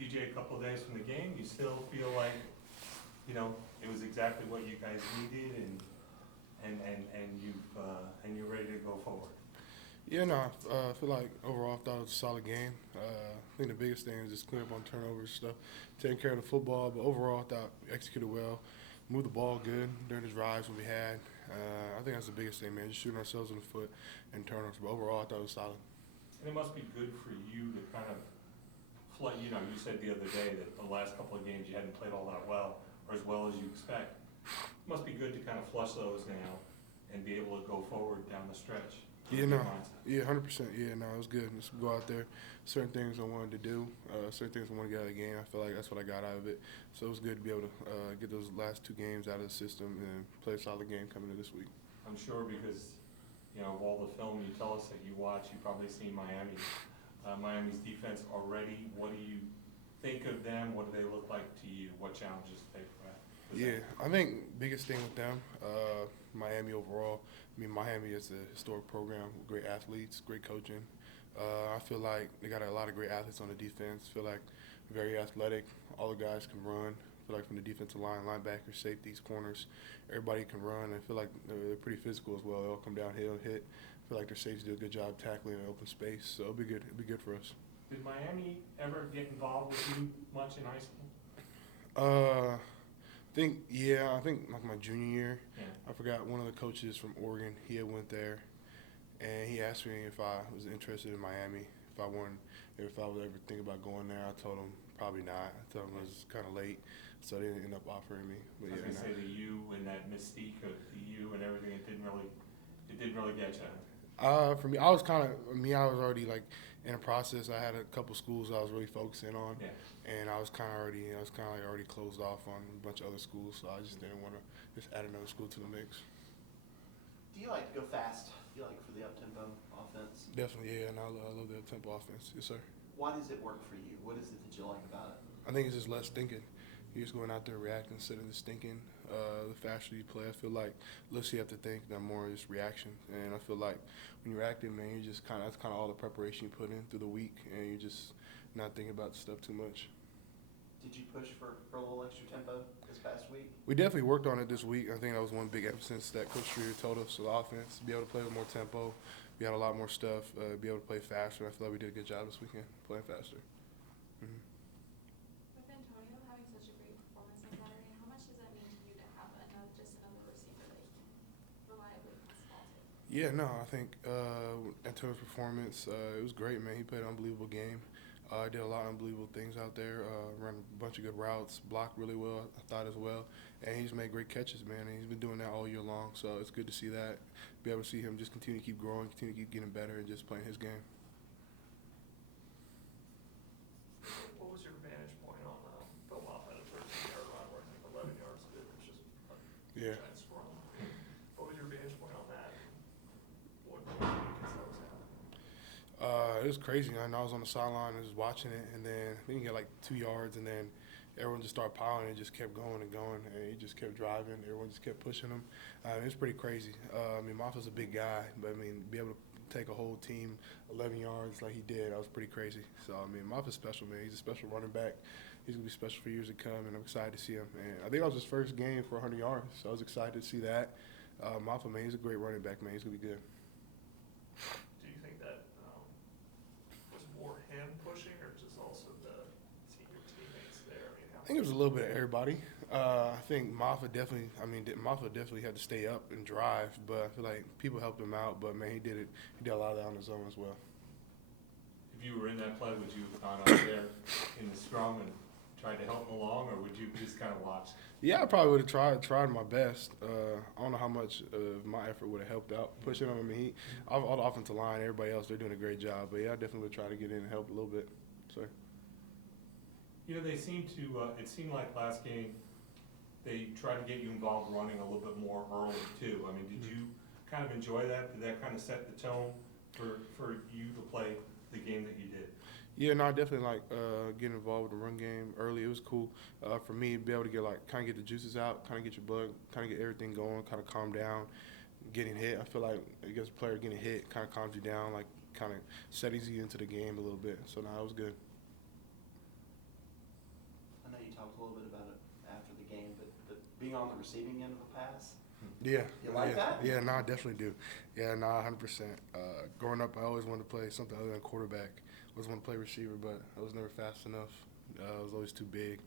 DJ, a couple of days from the game, you still feel like, it was exactly what you guys needed and you're ready to go forward? Yeah, no, I feel like overall I thought it was a solid game. I think the biggest thing is just clean up on turnovers stuff, taking care of the football. But overall, I thought we executed well, moved the ball good during the drives when we had. I think that's the biggest thing, man. Just shooting ourselves in the foot and turnovers. But overall, I thought it was solid. And it must be good for you to kind of you said the other day that the last couple of games you hadn't played all that well or as well as you expect. It must be good to kind of flush those now and be able to go forward down the stretch. Yeah, no, yeah, 100%. Yeah, no, it was good. Just go out there. Certain things I wanted to do, certain things I wanted to get out of the game. I feel like that's what I got out of it. So it was good to be able to get those last 2 games out of the system and play a solid game coming into this week. I'm sure because, of all the film you tell us that you watch, you've probably seen Miami. Miami's defense already. What do you think of them? What do they look like to you? What challenges do they present? Yeah, I think biggest thing with them, Miami overall. I mean, Miami is a historic program with great athletes, great coaching. I feel like they got a lot of great athletes on the defense. Feel like very athletic. All the guys can run. Feel like from the defensive line, linebackers, safeties, corners, everybody can run. I feel like they're pretty physical as well. They all come downhill, hit. Feel like their safeties do a good job tackling in open space. So it'll be good. It'll be good for us. Did Miami ever get involved with you much in high school? I think like my junior year, Yeah. I forgot one of the coaches from Oregon. He had went there, and he asked me if I was interested in Miami, if I would ever think about going there. I told him probably not. I told him it was kind of late, so they didn't end up offering me. But I was gonna say the U and that mystique of the U and everything. It didn't really get you. For me, I was already like in a process. I had a couple schools I was really focusing on, Yeah. and I was kind of already closed off on a bunch of other schools, so I just didn't want to just add another school to the mix. Do you like to go fast? Do you like for the up-tempo offense? Definitely, yeah, and I love the tempo offense. Yes, sir. Why does it work for you? What is it that you like about it? I think it's just less thinking. You're just going out there reacting instead of just thinking. The faster you play, I feel like less you have to think, the more just reaction. And I feel like when you're acting, man, that's kind of all the preparation you put in through the week, and you're just not thinking about stuff too much. Did you push for a little extra tempo this past week? We definitely worked on it this week. I think that was one big emphasis that Coach Streeter told us, the offense, be able to play with more tempo, be able a lot more stuff, be able to play faster. I feel like we did a good job this weekend playing faster. Mm-hmm. With Antonio having such a great performance on Saturday, how much does that mean to you to have another receiver that you can reliably pass the ball to? Yeah, no, I think Antonio's performance, it was great, man. He played an unbelievable game. Did a lot of unbelievable things out there, ran a bunch of good routes, blocked really well, I thought as well. And he's made great catches, man, and he's been doing that all year long. So it's good to see that, be able to see him just continue to keep growing, continue to keep getting better, and just playing his game. What was your vantage point on Phil Mafah at a 13-yard run where I think 11 yards of it was just a giant scrum? What was your vantage point on that? What did you think as that was happening? It was crazy. I was on the sideline and just watching it, and then I think he got like 2 yards, and then everyone just started piling and just kept going and going, and he just kept driving. Everyone just kept pushing him. It was pretty crazy. Mafah's a big guy, but be able to take a whole team 11 yards like he did, that was pretty crazy. So Mafah's special, man. He's a special running back. He's gonna be special for years to come, and I'm excited to see him. And I think that was his first game for 100 yards, so I was excited to see that. Mafah, man, he's a great running back, man. He's gonna be good. Do you think that was more him pushing or just also the senior teammates there? I think it was a little bit of everybody. I think Mafah definitely had to stay up and drive, but I feel like people helped him out. But man, he did a lot of that on his own as well. If you were in that play, would you have gone out there in the scrum and tried to help him along, or would you just kind of watch? Yeah, I probably would have tried my best. I don't know how much of my effort would have helped out pushing him. All the offensive line, everybody else, they're doing a great job. But yeah, I definitely would try to get in and help a little bit. So. They seem to. It seemed like last game they tried to get you involved running a little bit more early too. Did you kind of enjoy that? Did that kind of set the tone for you to play the game that you did? Yeah, no, I definitely like getting involved with the run game early. It was cool for me to be able to get the juices out, kind of get your blood, kind of get everything going, kind of calm down. Getting hit, I feel like against a player getting hit kind of calms you down, like kind of settles you into the game a little bit. So no, it was good. little bit about it after the game, but being on the receiving end of a pass. Yeah. You like that? Yeah, no, I definitely do. Yeah, no, 100%. Growing up, I always wanted to play something other than quarterback. I always wanted to play receiver, but I was never fast enough. I was always too big,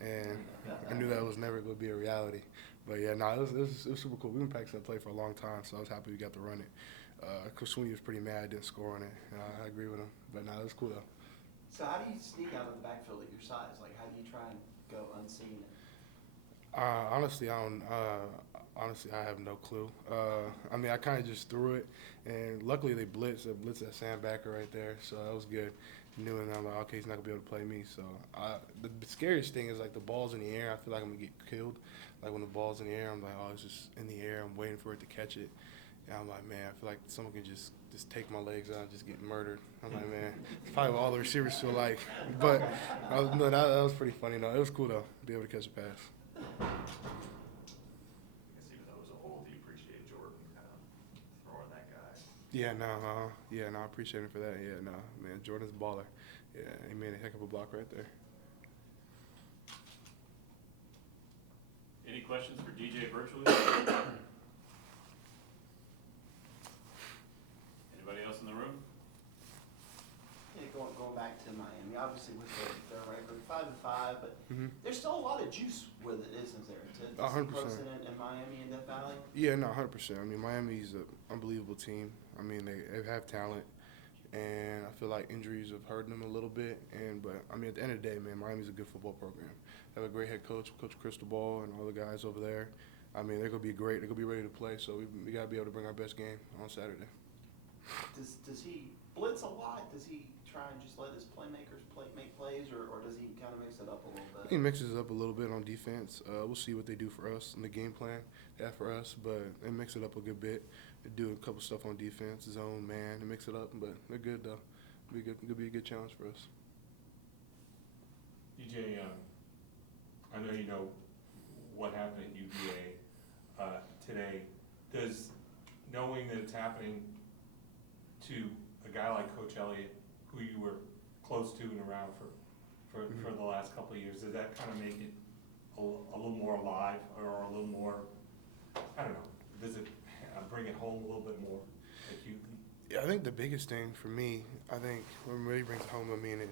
and I knew that was never going to be a reality. But yeah, no, it was super cool. We've been practicing that play for a long time, so I was happy we got to run it. Coach Sweeney was pretty mad I didn't score on it. I agree with him, but no, it was cool though. So how do you sneak out of the backfield at your size? Like, how do you try and go unseen? Honestly, I don't. Honestly, I have no clue. I mean, I kind of just threw it, and luckily they blitzed. They blitzed that sandbacker right there, so that was good. Knew it, and I'm like, okay, he's not gonna be able to play me. So the scariest thing is like the ball's in the air. I feel like I'm gonna get killed. Like when the ball's in the air, I'm like, oh, it's just in the air. I'm waiting for it to catch it. And I'm like, man, I feel like someone can just take my legs out and just get murdered. I'm like, man, it's probably what all the receivers feel like. But no, that was pretty funny. No, it was cool though, to be able to catch a pass. I guess even though it was a hole, do you appreciate Jordan kind of throwing that guy? Yeah, no, I appreciate him for that. Yeah, no, man, Jordan's a baller. Yeah, he made a heck of a block right there. Any questions for DJ virtually? Anybody else in the room? Yeah, going back to Miami, obviously with their record 5-5, but there's still a lot of juice with it, isn't there? To see 100%. Clemson and Miami and Death Valley. Yeah, no, 100%. I mean, Miami's an unbelievable team. I mean, they have talent, and I feel like injuries have hurt them a little bit. But I mean, at the end of the day, man, Miami's a good football program. They have a great head coach, Coach Cristobal, and all the guys over there. I mean, they're gonna be great. They're gonna be ready to play. So we gotta be able to bring our best game on Saturday. Does he blitz a lot? Does he try and just let his playmakers make plays, or does he kind of mix it up a little bit? He mixes it up a little bit on defense. We'll see what they do for us in the game plan they have for us, but they mix it up a good bit. They do a couple stuff on defense, zone, man. They mix it up, but they're good though. It'll be a good challenge for us. DJ, I know you know what happened at UVA today. Does knowing that it's happening to a guy like Coach Elliott, who you were close to and around for the last couple of years, does that kind of make it a little more alive or a little more, I don't know, does it bring it home a little bit more acutely? Yeah, I think the biggest thing for me, what really brings it home, I mean, at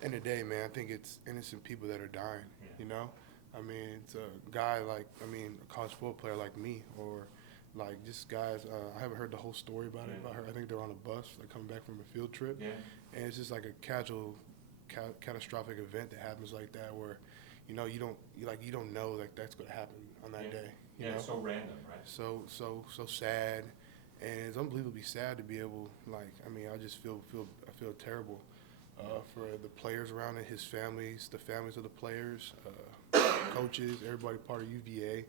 the end of the day, man, I think it's innocent people that are dying, you know? I mean, it's a guy like, a college football player like me, or like just guys, I haven't heard the whole story about it, about her. I think they're on a bus, they're coming back from a field trip, and it's just like a catastrophic event that happens like that where, you know, you don't know that that's going to happen on that day. You know? It's so random, right? So sad, and it's unbelievably sad to be able, I just feel terrible for the players around it, his families, the families of the players, coaches, everybody part of UVA,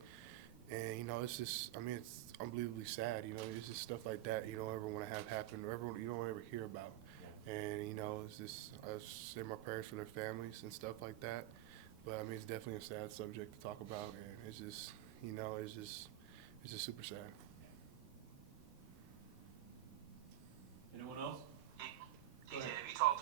and you know, it's just, it's unbelievably sad. You know, it's just stuff like that you don't ever want to have happen, or you don't ever hear about. And you know, it's just, I say my prayers for their families and stuff like that. But I mean, it's definitely a sad subject to talk about, and it's just, you know, it's just super sad. Anyone else? DJ, have you talked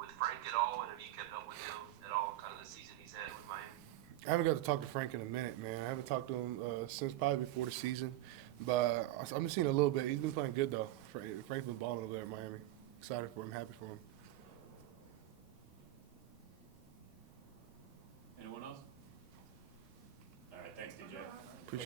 with Frank at all, and have you kept up with him at all, kind of the season he's had with Miami? I haven't got to talk to Frank in a minute, man. I haven't talked to him since probably before the season, but I've been seeing a little bit. He's been playing good though. Frank's been balling over there at Miami. Excited for him, happy for him.